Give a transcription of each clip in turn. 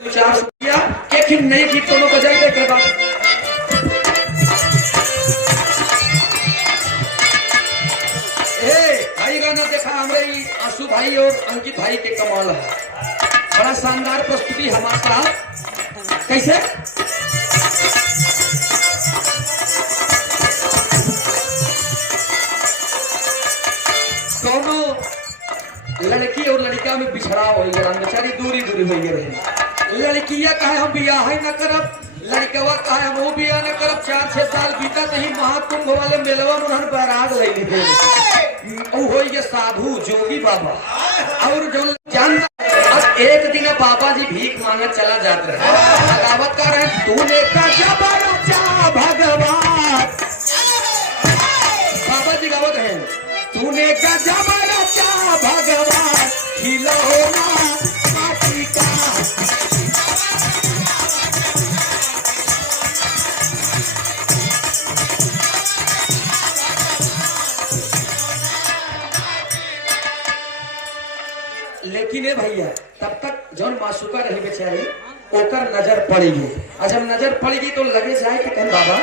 चार शुक्रिया एक ही नई गीत दोनों बजाई दे कर भाई गाना देखा हमारे आंसू भाई और अंकित भाई के कमाल है। बड़ा शानदार प्रस्तुति हमारे साथ कैसे दोनों लड़की और लड़का में बिछड़ाव हो गया, बेचारी दूरी दूरी हो गई। लड़किया कहे हम बियाह न करब, लड़कवा कहे हम वो बियाह न करब। 4-6 साल बीता नहीं महाकुंभ वाले मेलवा में बरात लगी थे हो ये साधु जोगी बाबा और जो जानता। अब एक दिन बाबा जी भीख मांगा चला जाते हैं, लगावत कर रहे तूने का जबरचा भगवान। बाबा जी गावत है तूने का जबरचा भगवान खिलौना माटी का। लेकिन ए भैया तब तक जौन मासूका रही बेचारी ओकर नजर पड़ेगी, और जब नजर पड़ेगी तो लगे जाए कि कहीं बाबा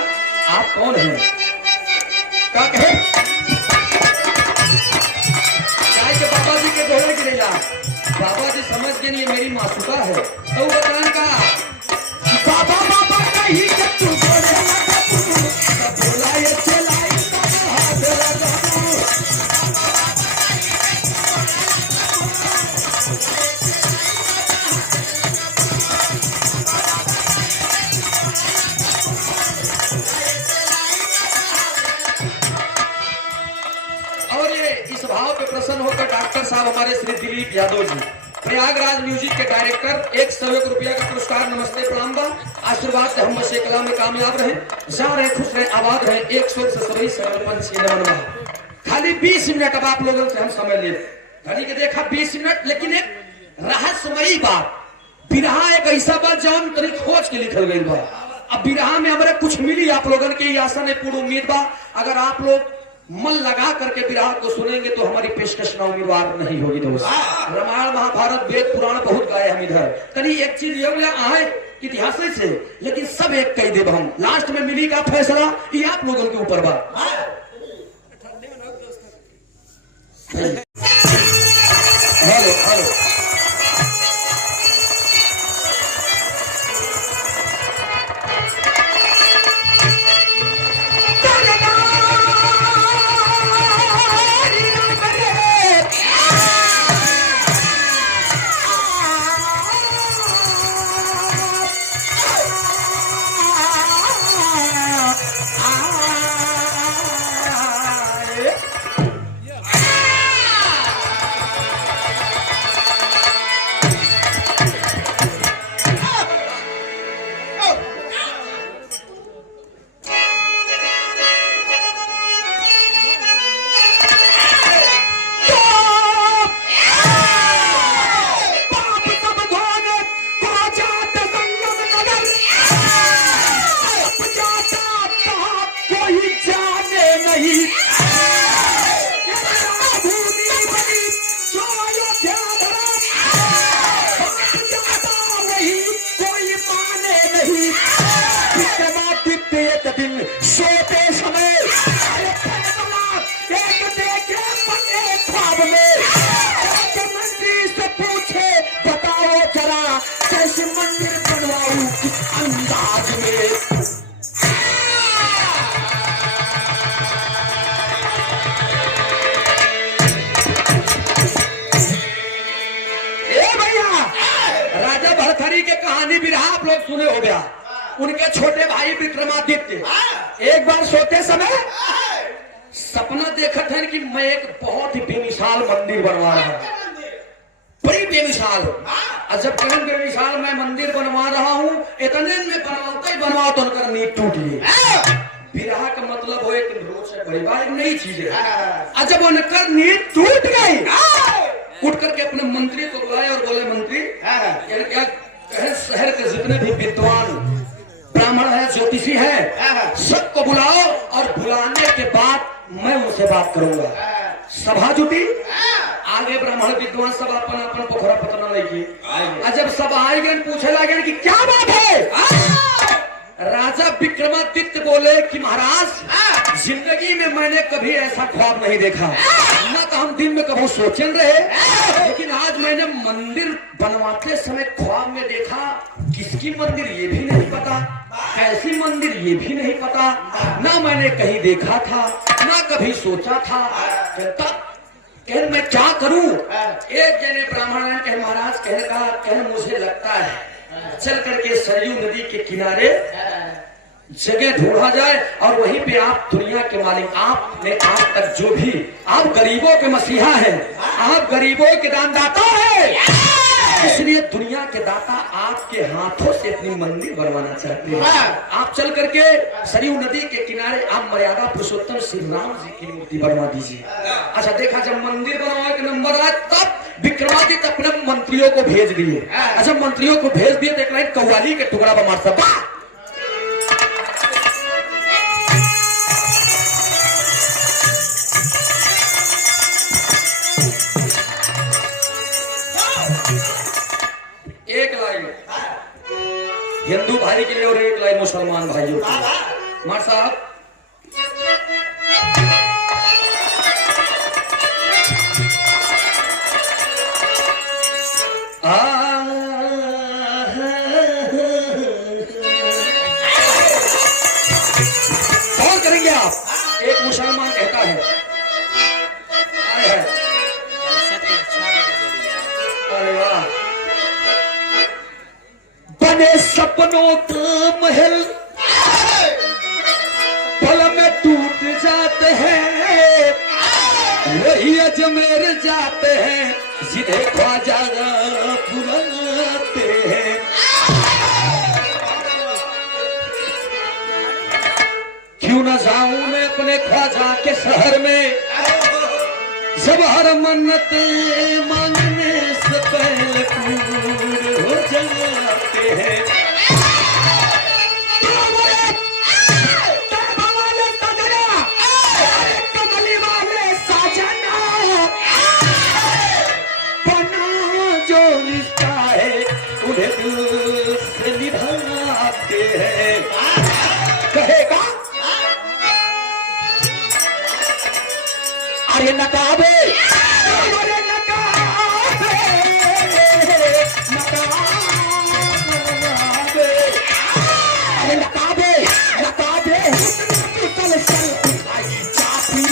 आप कौन हैं का कहे के बाबा जी के दोहरे गिरेला। बाबा जी समझ गए नहीं मेरी मासूका है तो वो बतान का बाबा बाबा कहीं तू बोले तब बोला ये चलाई हाथ लगा। प्रसन्न होकर डॉक्टर साहब हमारे श्री दिलीप यादव जी प्रयागराज म्यूजिक के डायरेक्टर 101 रुपया का पुरस्कार नमस्ते प्रणाम बा आशीर्वाद से हम बस कला में कामयाब रहे, जा रहे खुश रहे आबाद रहे। 100 से सभी खाली 20 मिनट अब आप लोगों से हम समय ले घड़ी के देखा 20 मिनट, लेकिन एक रहस्यमयी बात बिरहा एक ऐसा बात जौन करी खोज के लिखल गई बा। अब बिरहा में हमारे कुछ मिली आप लोगों की आशा ने पूर्ण उम्मीद बा। अगर आप लोग मन लगा करके विराह को सुनेंगे तो हमारी पेशकश ना उम्मीदवार नहीं होगी दोस्त। रामायण महाभारत वेद पुराण बहुत गाए हम इधर, कहीं एक चीज ये आए इतिहास से, लेकिन सब एक कही देव हम लास्ट में मिली का फैसला ये आप लोगों के ऊपर बा। हेलो हेलो सुने हो गया। उनके छोटे भाई विक्रमादित्य एक बार सोते समय सपना देखा था कि मैं एक बहुत ही बेमिसाल मंदिर बनवा रहा हूँ, बड़ी बेमिसाल। और जब कहीं बेमिसाल मैं मंदिर बनवा रहा हूँ इतने में बनवाता ही बनवाओ तो उनका नींव टूट गई। विरह का मतलब हो एक रोज से परिवार नई चीज है। और जब उनका नींव टूट गई उठ करके अपने मंत्री को बुलाए और बोले मंत्री क्या शहर के जितने भी विद्वान ब्राह्मण है ज्योतिषी है सबको बुलाओ और बुलाने के बाद मैं उनसे बात करूंगा। सभा जुटी। आज आगे ब्राह्मण विद्वान सब अपन अपन पोखरा पतना लगी। जब सब आए गए पूछे लगे कि क्या बात है, राजा विक्रमादित्य बोले कि महाराज जिंदगी में मैंने कभी ऐसा ख्वाब नहीं देखा, ना तो हम दिन में कभी सोचन रहे, लेकिन आज मैंने मंदिर बनवाते समय ख्वाब में देखा। किसकी मंदिर ये भी नहीं पता, कैसी मंदिर ये भी नहीं पता, ना मैंने कहीं देखा था ना कभी सोचा था। तब कह मैं क्या करूं। एक जने ब्राह्मण कह महाराज कह मुझे लगता है चल करके सरयू नदी के किनारे जगह ढूंढा जाए और वहीं पे आप दुनिया के मालिक, आपने आज तक जो भी आप गरीबों के मसीहा हैं, आप गरीबों के दानदाता हैं, इसलिए दुनिया के दाता आपके हाथों से अपनी मंदिर बनवाना चाहते हैं। आप चल करके सरयू नदी के किनारे आप मर्यादा पुरुषोत्तम श्री राम जी की मूर्ति बनवा दीजिए। अच्छा देखा जब मंदिर बनवाने के नंबर आए तब विक्रमादित्य अपने मंत्रियों को भेज दिए। अच्छा मंत्रियों को भेज दिए तो एक लाइन कव्वाली के टुकड़ा पर मार सकता। एक लाइन हिंदू भाई के लिए और एक लाइन मुसलमान भाइयों के लिए। मार साहब कौन करेंगे आप। एक मुसलमान कहता है अरे वाह, बने सपनों का महल पल में टूट जाते हैं, वही अजमेर जाते हैं जिन्हें ख्वाजा बुलाते हैं। क्यों न जाऊं मैं अपने ख्वाजा के शहर में, जब हर मन्नत मांगने से पहले पूरे हो जाते हैं। बना जो रिश्ता है उन्हें दिल से निभाते हैं। कहेगा अरे नकाबे अरे नकाबे अरे नकाबे नकाबे चल चल जाती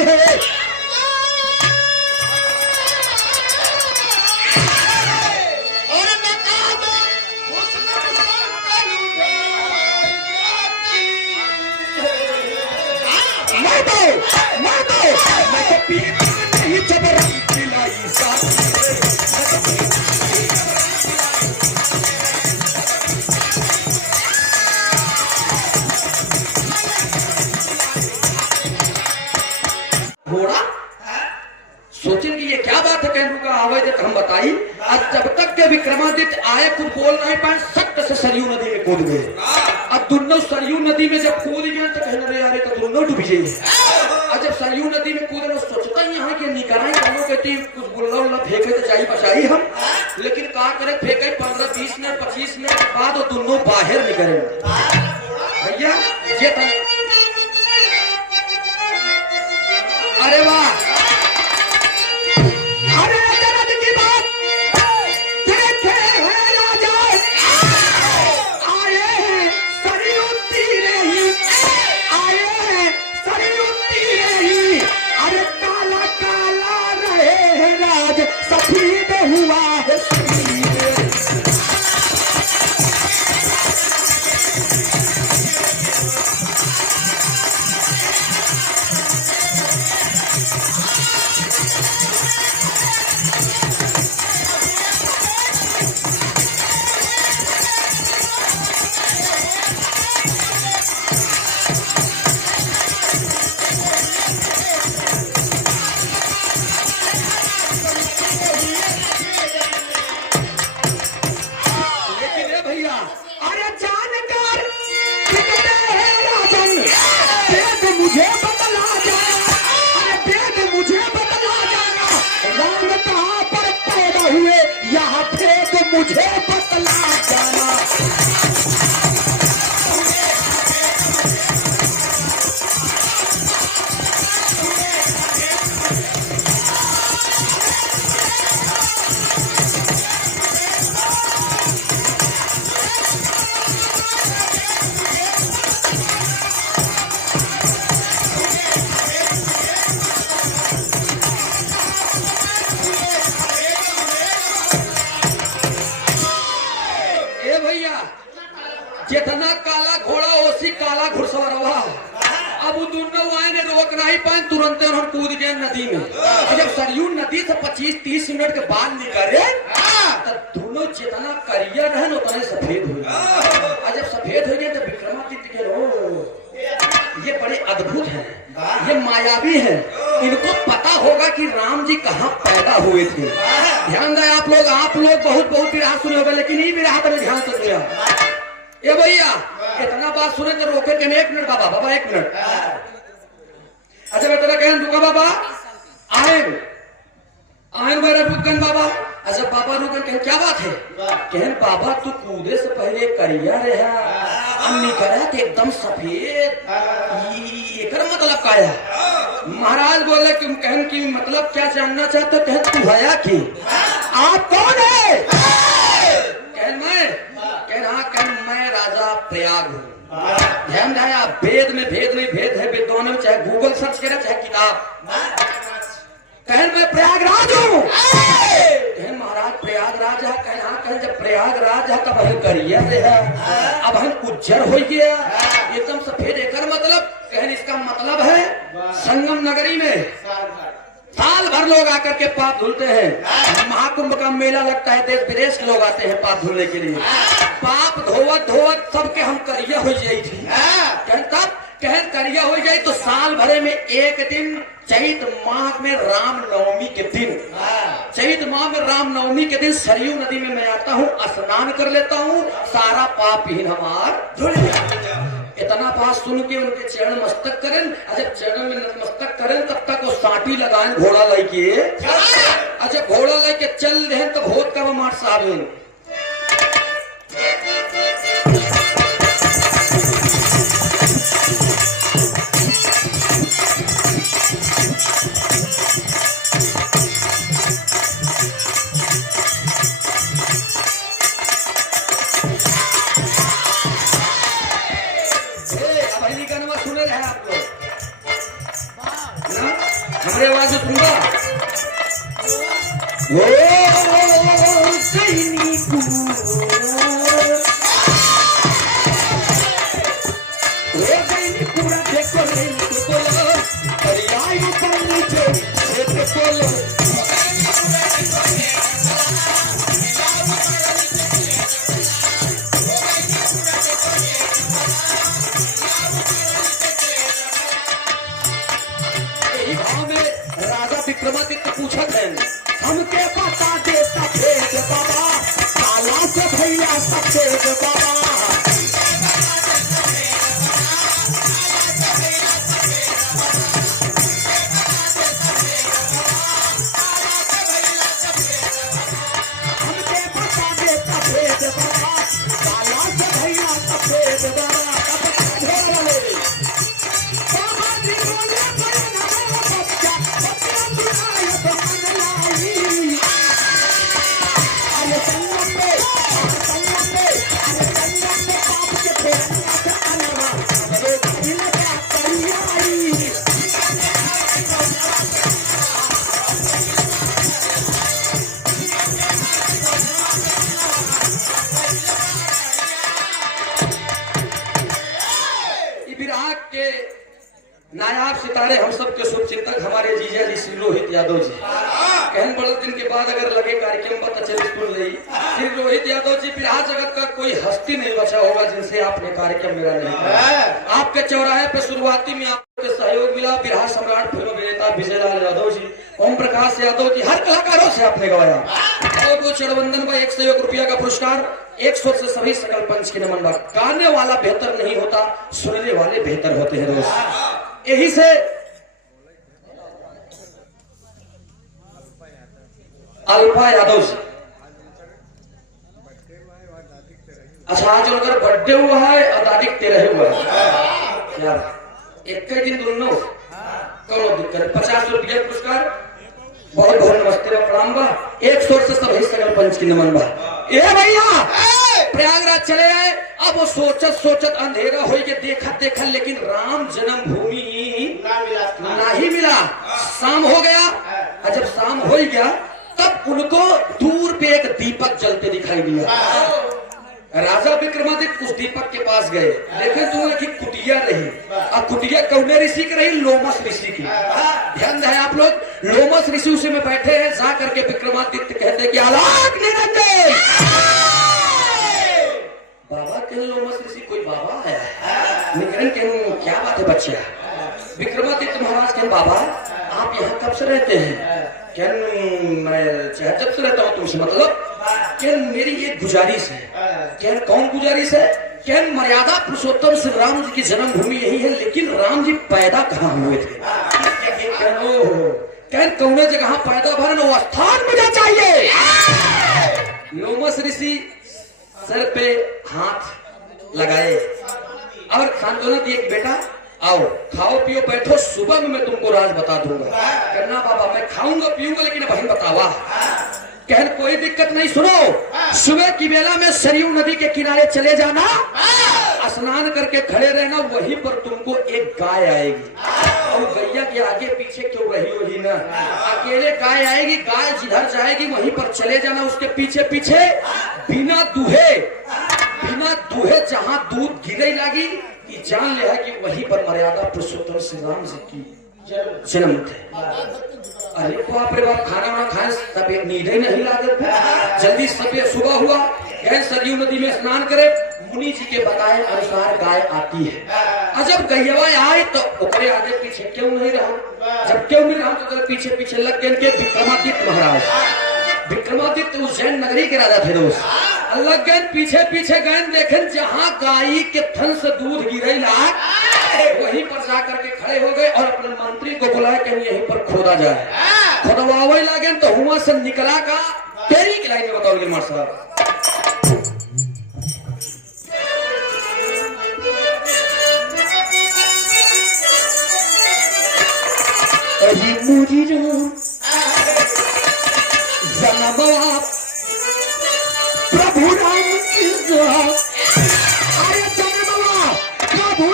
है। सोचेंगे ये क्या बात है, कहने का आवाज हम बताई। आज जब तक के विक्रमादित्य आए कुछ बोल नहीं पाए, सख्त से सरयू नदी में कूद गए। अब दोनों सरयू नदी में जब कूद गए तो कहने लगे यार तो दोनों डूब गए। और जब सरयू नदी में कूदे सोचता ही यहाँ के निकाय दोनों कहती कुछ बुल्ला उल्ला फेंके तो चाहिए बचाई हम, लेकिन क्या करे फेंके 15-20 मिनट 25 मिनट के बाद वो दोनों बाहर निकले। भैया ये था अरे वाह भैया जितना काला घोड़ा ओसी काला घुड़सवारवा। अब वो दोनों आए ने रोक नहीं पाए, तुरंत उन्होंने कूद गए नदी में। जब सरयू नदी से 25-30 मिनट के बाद निकले तो दोनों जितना करिया रहे उतना सफेद हुए। और जब सफेद हो गए तो विक्रमादित्य के ये बड़े अद्भुत हैं, ये मायावी हैं, इनको पता होगा कि राम जी कहाँ पैदा हुए थे। ध्यान दें आप लोग बहुत विराह सुने होगा, लेकिन ये विराह पर ध्यान से सुनिया। ये भैया इतना बात सुने तो रोके के 1 मिनट बाबा 1 मिनट। अच्छा मैं तेरा कहन रुका बाबा आयन मेरा रुकन बाबा। अच्छा बाबा रुकन कहन क्या बात है? कहन बाबा तू कूदे से पहले करिया रहा, अम्मी करा कि एकदम सफेद, ये मतलब का है? महाराज बोले कि कहन की मतलब क्या जानना चाहते? कहन तू है कि आप कौन है? कहन मैं राजा प्रयाग हूँ। ध्यान दें वेद में भेद नहीं, भेद है विद्वानों में, चाहे गूगल सर्च करे चाहे किताब। कहन मैं प्रयागराज हूँ। कहन महाराज प्रयागराज है? कहन जब प्रयागराज है तब हम करिया से है, अब हम उज्जर हो गया एकदम सफेद। एक मतलब कहन इसका मतलब है संगम नगरी में साल भर लोग आकर के पाप धुलते हैं। महाकुंभ का मेला लगता है, देश विदेश के लोग आते हैं पाप धुलने के लिए। पाप धोवत धोवत सबके हम करिया हो जाई थी। कहन करिया हो जाए तो साल भरे में एक दिन चैत माह में रामनवमी के दिन, चैत माह में रामनवमी के दिन सरयू नदी में मैं आता हूँ, स्नान कर लेता हूँ, सारा पाप ही हमार धुल गया। इतना बात सुन के उनके चरण मस्तक करें। जब चरण में मस्तक करें तब तक वो साटी लगाए घोड़ा लेके। अच्छा घोड़ा लेके चल रहे तब होत का मार साहब हमारे आवाज सुनगा। राजा विक्रमादित्य पूछत है हमके बता दे सफेद बाबा, काला से भैया सफेद बाबा। हमके बता दे सफेद बाबा, काला से भैया सफेद बाबा। नायाब सितारे हम सब के शुभचिंतक हमारे जीजा जी श्री रोहित यादव जी। कहन बड़े दिन के बाद अगर लगे कार्यक्रम पता चले सुन ली। श्री रोहित यादव जी बिरहा जगत का कोई हस्ती नहीं बचा होगा जिनसे आपने कार्यक्रम मेरा नहीं किया। आपके चौराहे पे शुरुआती में आपके सहयोग मिला। बिरहा सम्राट फिल्म अभिनेता विजयलाल यादव जी, ओम प्रकाश यादव जी, हर कलाकारों से आपने गवाया। और वो चढ़वंदन का 101 रुपया का पुरस्कार, 100 से सभी सकल पंच के नमन। गाने वाला बेहतर नहीं होता, सुनने वाले बेहतर होते हैं दोस्त। यही से अल्फा यादव जी। अच्छा आज उनका बर्थडे हुआ है और आदित्य रहे हुआ है यार, एक दिन दोनों कौन दिक्कत। 50 रुपया पुरस्कार, बहुत बहुत नमस्ते प्रणाम बा। 100 से सभी सकल पंच की नमन बा। ए भैया प्रयागराज चले आए। अब वो सोचत अंधेरा हो गया, देखा लेकिन राम जन्मभूमि नहीं मिला। शाम हो गया और जब शाम हो गया तब उनको दूर पे एक दीपक जलते दिखाई दिया। राजा विक्रमादित्य उस दीपक के पास गए, देखे तो कि कुटिया रही, और कुटिया कौने ऋषि की रही? लोमस ऋषि की। ध्यान दें आप लोग, लोमस ऋषि उसी में बैठे हैं। जा करके विक्रमादित्य कहते कि आलोक निरंजन। बाबा के लोमस ऋषि कोई बाबा है? निकरण के क्या बात है बच्चा? विक्रमादित्य महाराज के बाबा आप यहाँ कब से रहते हैं? क्या मैं जब से रहता हूँ तुमसे, मतलब क्या मेरी एक गुजारिश है। क्या कौन गुजारिश है? क्या मर्यादा पुरुषोत्तम श्री राम जी की जन्मभूमि यही है, लेकिन राम जी पैदा कहाँ हुए थे? क्या कौन जगह पैदा भरन वो स्थान मुझे चाहिए। लोमस ऋषि सर पे हाथ लगाए और खानदोना दिए कि बेटा आओ खाओ पियो बैठो, सुबह में मैं तुमको राज बता दूंगा। कहना बाबा मैं खाऊंगा पीऊंगा, लेकिन बहन बतावा। कहन कोई दिक्कत नहीं, सुनो सुबह की बेला में सरयू नदी के किनारे चले जाना, स्नान करके खड़े रहना, वहीं पर तुमको एक गाय आएगी। और गैया के आगे पीछे क्यों रही हो ही ना, अकेले गाय आएगी, गाय जिधर जाएगी वहीं पर चले जाना, उसके पीछे पीछे बिना दूहे जहां दूध गिरे लगी कि जान ले है कि वहीं पर मर्यादा पुरुषोत्तम श्री राम जी की जन्म थे। अरे बाप रे बाप, खाना वाना खाए तब नींदे नहीं लागत। जल्दी सुबह हुआ, गए सरयू नदी में स्नान करे, मुनि जी के बताए अनुसार गाय आती है। और जब गैया आए तो ओकरे आगे पीछे क्यों नहीं रहा? जब क्यों नहीं रहा तो पीछे पीछे लग गए विक्रमादित्य महाराज। विक्रमादित्य उज्जैन नगरी के राजा थे दोस्त। लग गए पीछे पीछे गए, देखें जहाँ गाय के थन से दूध गिरे वहीं पर जाकर के खड़े हो गए और अपने मंत्री को बुलाया कि यहीं पर खोदा जाए। खोदवावे लगे तो हुआ से निकला का तेरी की लाइन में बताओगे मार साहब। मुझे प्रभु राम की अरे जन्मवा प्रभु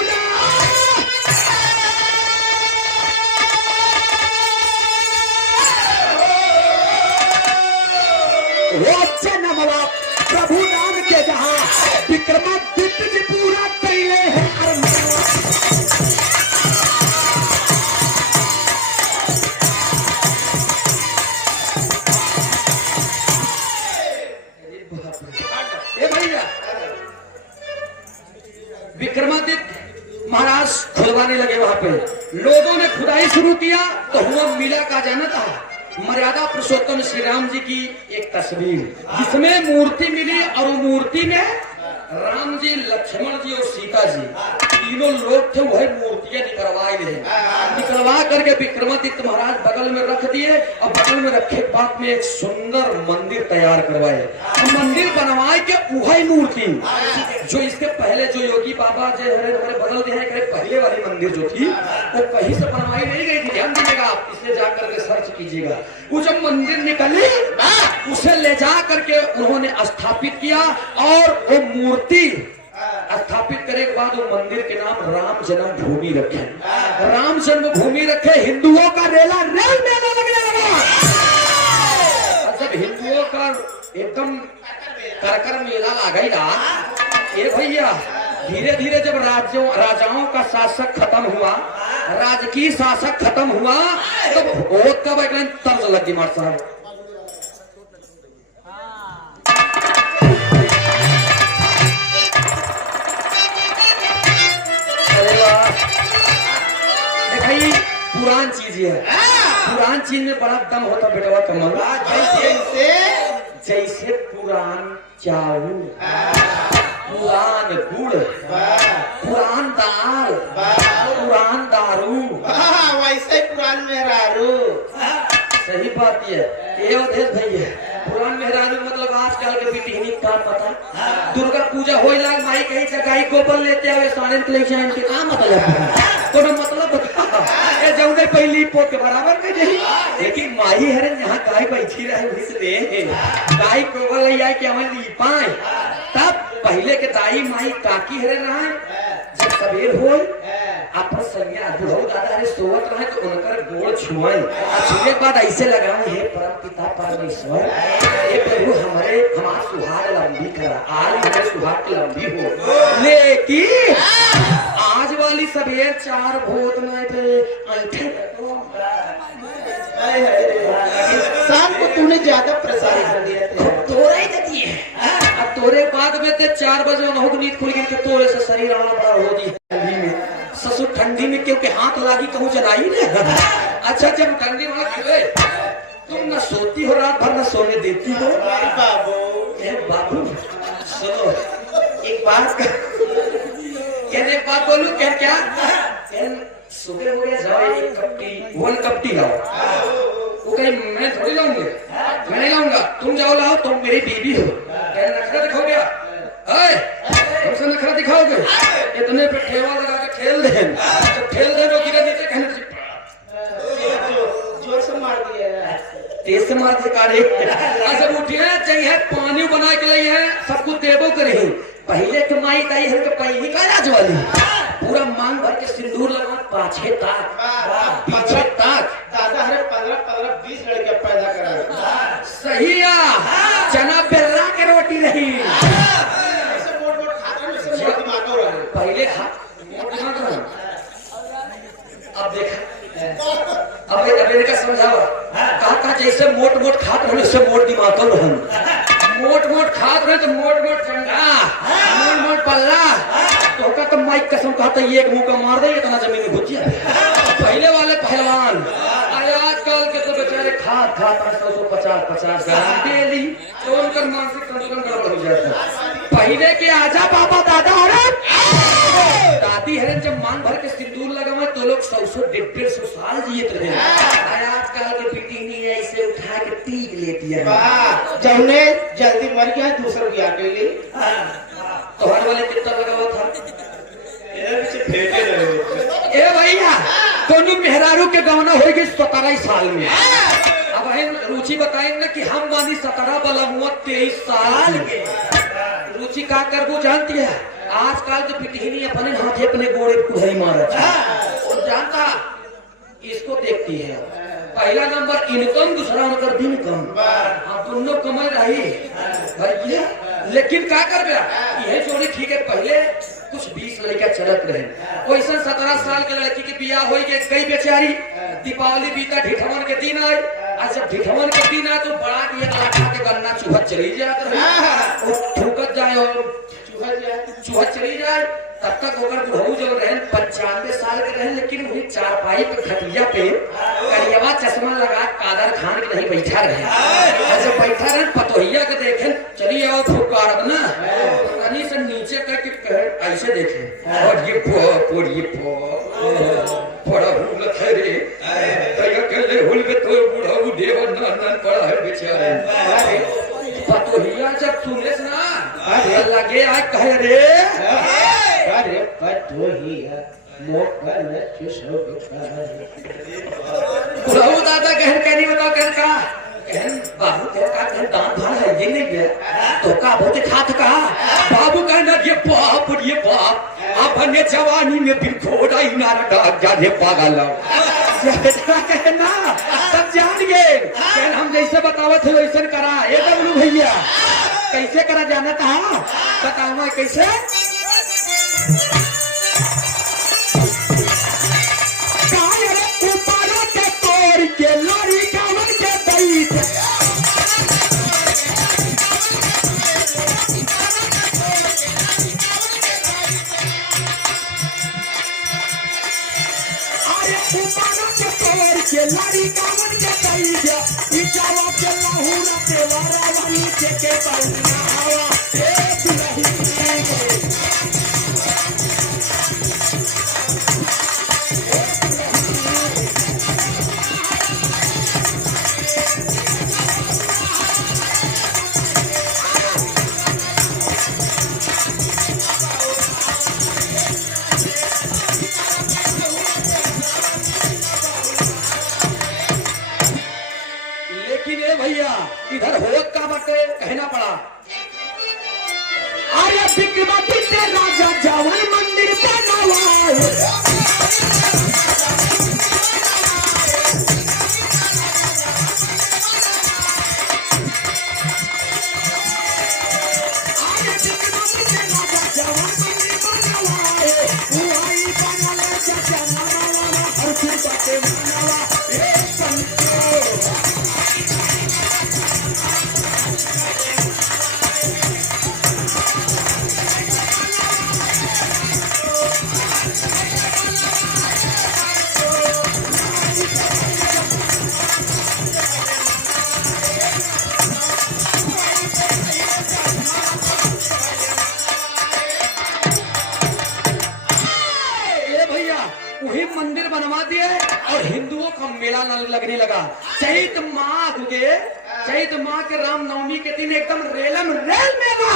जन्मवा प्रभु राम के जहाँ विक्रमादित्य जी पूरा कैले है। विक्रमादित्य महाराज खुदवाने लगे, वहां पे लोगों ने खुदाई शुरू किया तो हुआ मिला का जाना था मर्यादा पुरुषोत्तम श्री राम जी की एक तस्वीर, जिसमें मूर्ति मिली और वो मूर्ति में राम जी, लक्ष्मण जी और सीता जी तीनों लोग थे। वही मूर्तियां निकलवा करके विक्रमादित्य महाराज बगल में रख दिए और बगल में रखे बाद में एक सुंदर मंदिर तैयार करवाए। मंदिर बनवाए के वही मूर्ति जो इसके पहले जो योगी बाबा जो हमारे बगल में है, पहले वाली मंदिर जो थी वो कहीं से बनवाई नहीं गई थी। ध्यान दीजिएगा आप, इसलिए जाकर के सर्च कीजिएगा। वो जब मंदिर निकली उसे ले जा करके उन्होंने स्थापित किया और वो मूर्ति स्थापित करने के बाद वो मंदिर के नाम राम जन्मभूमि रखे। राम जन्मभूमि रखे, हिंदुओं का रेल मेला लगने लगा। जब हिंदुओं का एकदम करकर मेला लगा ना, ये भैया धीरे धीरे जब राजाओं का शासक खत्म हुआ, राजकीय शासक खत्म हुआ, तब एक तर्ज लगी मार साहब। पुरान चीज है, पुरान चीज में बड़ा दम होता बेटवा कमल। जैसे पुरान चावल, पुरान गुड़, पुरान दाल, पुरान दारू, वैसे पुरान मेहरारू। सही बात ये अवधेश भैया, पुरान मेहरारू मतलब आजकल के बेटी का पता। दुर्गा पूजा हो लाग माई कहीं जगाई गोबर लेते हुए सारे के का मतलब तो मतलब ये जौने पहली पोत के बराबर में जही, लेकिन माई हरे यहाँ गाय बैठी रहे इसलिए गाय गोबर ले आए कि हमारे पाए। तब पहले के दाई माई काकी हरे रहा, जब सवेर हो अपन संज्ञा बुढ़ऊ दादा रे सोवत रहे तो उनकर गोड़ छुआई छुए के बाद ऐसे लगाऊं हे परम पिता परमेश्वर हे प्रभु हमार सुहाग लंबी करा आज हमारे सुहाग की लंबी हो। लेकिन आज वाली सवेर 4 भूत नहीं थे ऐठे शाम को तूने ज्यादा प्रसारित कर दिया तोरा ही देती है अब तोरे बाद में ते 4 बजे नहुक नींद खुल गई के तोरे से शरीर आना बड़ा हो दी ठंडी में ससुर ठंडी में क्योंकि हाथ लागी कहूँ जलाई ना। अच्छा जब ठंडी वहां खेले तुम न सोती हो रात भर न सोने देती हो बाबू। बाबू सुनो एक बात एक बात बोलूं क्या सुबह हो गया जाओ एक कपटी लाओ वो कहीं मैं थोड़ी लाऊंगी मैं नहीं लाऊंगा तुम जाओ लाओ तुम मेरी बीबी हो क्या नखरा दिखाओगे तुमसे नखरा दिखाओगे इतने पे ठेवा लगा के खेल दे जब खेल दे तो गिरा नीचे कहने जोर से मार दिया तेज से मार दिखाने सब उठिए चाहिए पानी बना के लिए है सब कुछ देवो करे पहले के माई ताई है के पहली का राज वाली पूरा मांग भर के सिंदूर लगा पाछे ताक पीछे ताक दादा हरे 15-20 लड़के पैदा करा सही चना बेला के रोटी रही ऐसे मोट खाता ऐसे मोट दिमाग हो रहा है पहले अब देखा अब इनका समझावा कहा जैसे मोट खात रहे उससे मोट दिमाग रहन मोट खात रहे तो मोट ठंडा मोट पल्ला तो का माइक कसम कहता एक मुंह का मार दे इतना जमीन में घुस जाए पहले वाले पहलवान आजकल के तो बेचारे खात 150 ग्राम डेली तो उनका मानसिक संतुलन गड़बड़ हो जाता है। पहले के आजा बाबा दादा दादी है जब मान भर के सिंदूर लगा तो लोग 100-150 साल जिए रहे आजकल के पिटीनी ऐसे उठा के तीग लेती है जौने जल्दी मर गया दूसरा भी आ गई तो हर वाले कितना लगा हुआ था ए भैया दोनों मेहरारू के गौना होगी 17 साल में अब रुचि बताए ना कि हम वाली 17 वाला 23 साल के रुचि का कर वो जानती है आजकल के पिटहीनी अपने हाथे अपने गोड़े कुल्हाड़ी मारा जानता इसको देखती है पहला नंबर इनकम दूसरा नंबर इनकम दोनों कमाई रही भैया लेकिन क्या कर गया यह जोड़ी ठीक है पहले कुछ 20 लड़का चलत रहे वैसा 17 साल के लड़की की बियाह हो गई कई बेचारी दीपावली बीता ढिठवन के दिन आए आज जब ढिठवन के दिन आए तो बड़ा के गन्ना चूहा चली जाए ठुकत जाए और चूहा चली जाए तब तक होकर बुढ़ऊ जब रहे 95 साल के रहे लेकिन वही चारपाई पे खटिया पे करियवा चश्मा लगा कादर खान के नहीं बैठा रहे जब बैठा रहे पतोहिया के देखे चलिए आओ फुकार ना कहीं से नीचे करके ऐसे देखे और ये बड़ा हुल रे अकेले हुल के तो बुढ़ऊ देव नन पड़ा है बेचारे पतोहिया जब सुने ना लगे आ कहे रे अरे पतोहिया मोट में चुसो बुढ़ऊ दादा कहन कहनी बताओ कहन का कहन बाबू कहन दांत भार है ये नहीं गया तो का बहुत खात का बाबू कहना ये बाप अपने जवानी में फिर घोड़ा ही ना डाक जाने पागल कहना सब जान गए कहन हम जैसे बतावत है वैसे करा ये डब्लू भैया कैसे करा जाना था बताओ कैसे लारी कामन के तई जा इचावा के लाहुरा के वारा वाली के पाउना हवा एक नहीं इधर होत का बाटे कहना पड़ा अरे वही मंदिर बनवा दिए और हिंदुओं का मेला लगने लगा। चैत माह के रामनवमी के दिन एकदम रेल मेला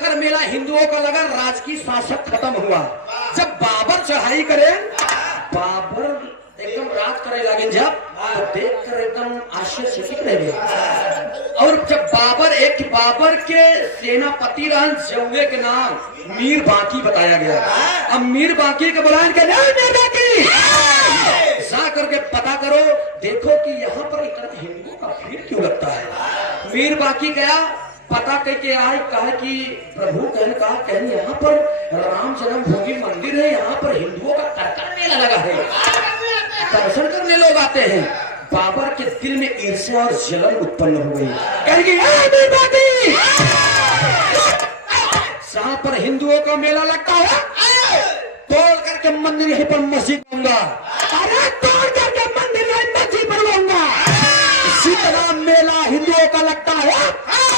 कर मेला हिंदुओं का लगा। राजकीय शासक खत्म हुआ। जब बाबर चढ़ाई करे, बाबर एकदम राज करे लगे, जब तो देख कर एकदम आश्चर्यचकित रह गए। और जब बाबर के सेनापति रहन जौवे के नाम मीर बाकी बताया गया। अब मीर बाकी के बुलान के मीर बाकी जा करके पता करो, देखो कि यहाँ पर इतना हिंदुओं का भीड़ क्यों लगता है। मीर बाकी गया, पता करके आए, कहा कि प्रभु कहने यहाँ पर राम जन्मभूमि मंदिर है, यहाँ पर हिंदुओं का करकर मेला लगा है, दर्शन करने लोग आते हैं। बाबर के दिल में ईर्ष्या और जलन उत्पन्न हो गई। जहां पर हिंदुओं का मेला लगता है, तोड़ करके मंदिर यहीं पर मस्जिद बनूंगा। अरे तोड़ करके मंदिर यहीं मस्जिद बनवाऊंगा। जितना मेला हिंदुओं का लगता है,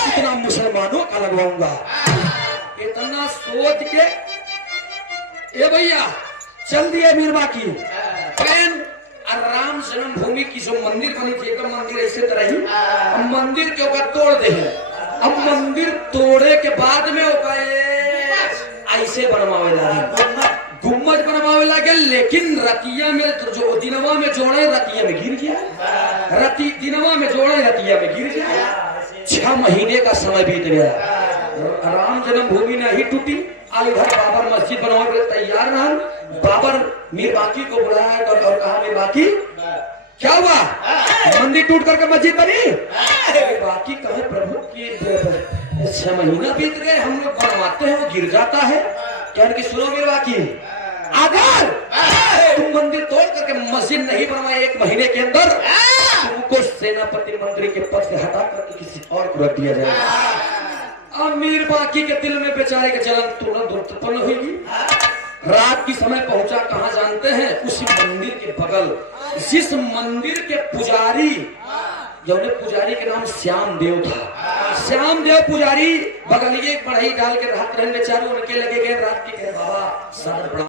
इतना मुसलमानों का लगवाऊंगा। इतना सोच के ए भैया चल दिए मीर बाकी। राम जन्मभूमि की जो मंदिर बनी थी, एक मंदिर ऐसे तरह ही, अब मंदिर के ऊपर तोड़ दे। अब मंदिर तोड़े के बाद में ऐसे बनवावे लगे, गुम्बज बनवावे लगे। लेकिन रतिया में जो दिनवा में जोड़े, रतिया में गिर गया। दिनवा में जोड़े, रतिया में गिर गया। 6 महीने का समय बीत गया, राम जन्मभूमि नहीं टूटी। इधर बाबर मस्जिद बनवाने के लिए तैयार रहा। बाबर मीर बाकी को बुलाया और कहा, मीर बाकी क्या हुआ, मंदिर टूट करके मस्जिद बनी? बाकी कहे, प्रभु की 6 महीना बीत गए, हम लोग बनवाते हैं, वो गिर जाता है। क्या कि सुनो मीर बाकी, अगर तुम मंदिर तोड़ करके मस्जिद नहीं बनवाए 1 महीने के अंदर, तुमको सेनापति मंत्री के पद से हटा करके किसी और को रख दिया जाएगा। अब मीर बाकी के दिल में बेचारे के जलन तुरंत उत्पन्न हुई। रात की समय पहुंचा, कहां जानते हैं? उसी मंदिर के बगल, जिस मंदिर के पुजारी, पुजारी के नाम श्याम देव था। श्याम देव पुजारी बगलिए बढ़ई डाल के रात रहने बेचारे, उनके लगे गए रात की, बाबा